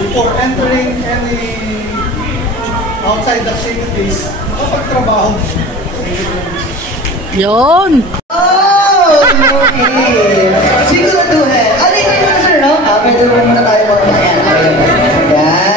before entering any outside activities, makapagtrabaho. Yun! Oh! Okay! Siguraduhin. Ano yung sir, no? Pwede muna tayo mag-ayan. Ayan.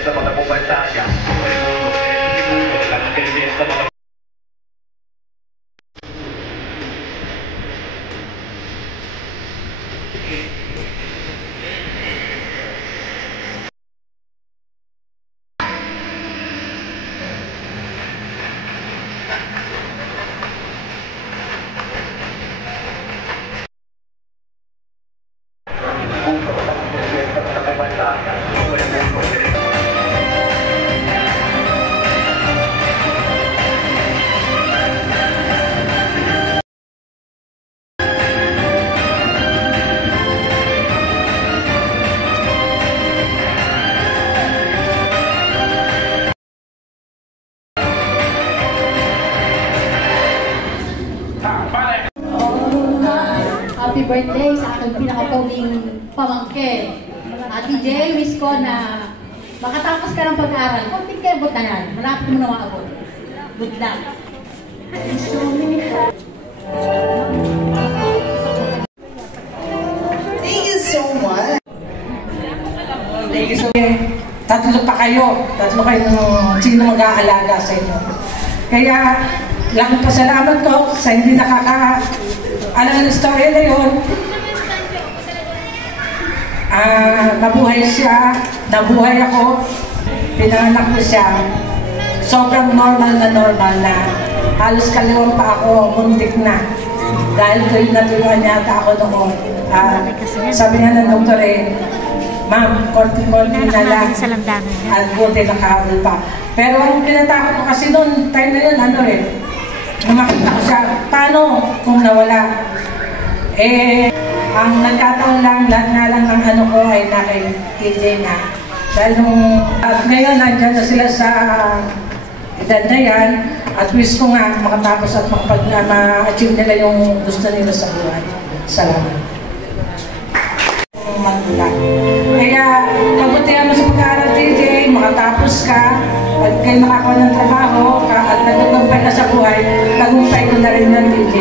Sa mga pumansaya, sa mga happy birthday sa aking pinakapoging pamangkin. Ate Jay, wish ko na makatapos ka ng pag-aaral. Kunting kebot na yan. Malapit mo na maabot. Good luck. Thank you so much. Thank you so much. Tatlo pa kayo. Tatlo kayo ng sino mag-aalaga sa inyo. Kaya, lang pasalamat ko sa hindi alam ng story na yun. Nabuhay siya, nabuhay ako, pinanganak ko siya. Sobrang normal na halos kaliwang pa ako, muntik na. Dahil naturuan yata ako noon. Sabi nga ng doktor ma'am, konti-konti na lang at buti nakahawal pa. Pero ang pinatakot ko kasi noon, time na yun, makita ko siya, paano kung nawala? Ang nagkataon lang, lahat ng ko ay nakikita na. Dahil ngayon, nandyan na sila sa edad na yan, at wish ko nga makatapos at ma-achieve nila yung gusto nila sa buhay. Salamat. Magulang. Kaya, pabutihan mo sa pag-aaral, DJ, makatapos ka. siya, at kayo nakakuha ng trabaho, at nagtagumpay ka sa buhay, tagumpay ko na rin ng TJ.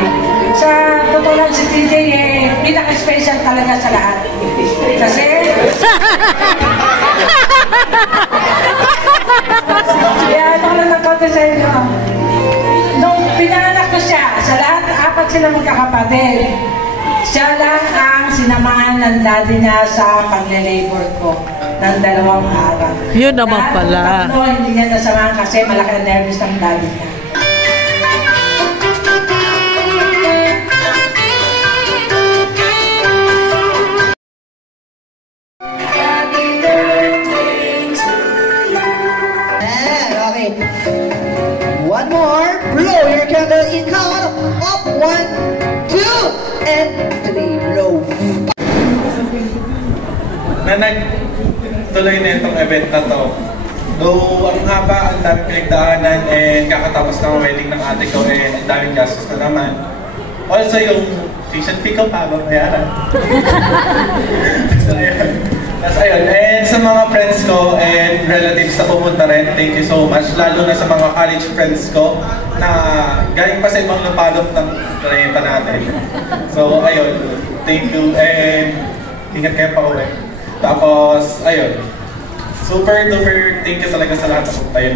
Sa totoo lang si TJ, pinaka-special talaga sa lahat. Kasi, kaya ito ko lang nagkote sa inyo. Nung pinanganak ko siya, sa lahat, 4 sila magkakapatid. Siya lang ang sinamahan ng daddy niya sa pagle-labor ko ng 2 araw. Yun naman pala. Tatlo, hindi niya nasamahan kasi malaki ang nervous ng daddy niya. Okay. One more. Blow your candle in count. Up. 1, 2, and 3. Blow. Na nagtuloy na itong event na to. Though ang haba, ang daming pinagdaanan, and kakatapos ng wedding ng ate ko, and ang daming gastos na naman. Also yung tuition fee ko pa, babayaran. So ayun. Tapos ayun, and sa mga friends ko and relatives na pumunta rin, thank you so much. Lalo na sa mga college friends ko na galing pa sa ibang lupalop ng planeta natin. So ayun, thank you, and ingat kayo pa uwi. Tapos, ayun, super duper thank you talaga sa lahat ng tayo.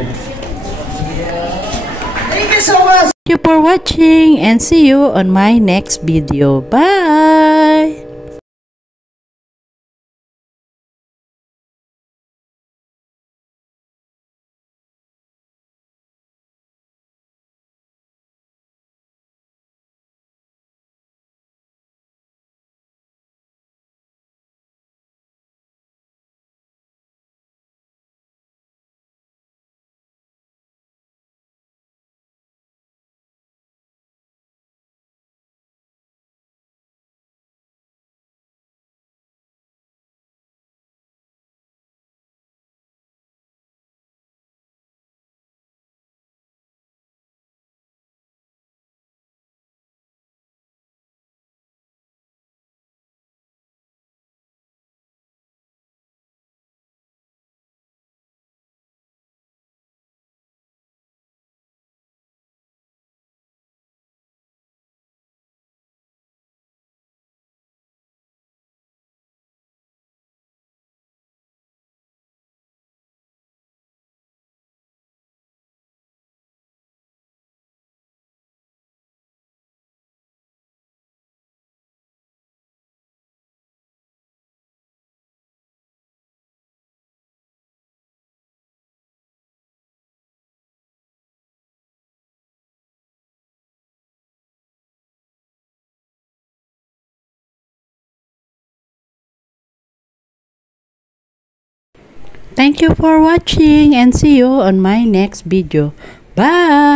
Thank you so much. Thank you for watching and see you on my next video. Bye! Thank you for watching and see you on my next video. Bye!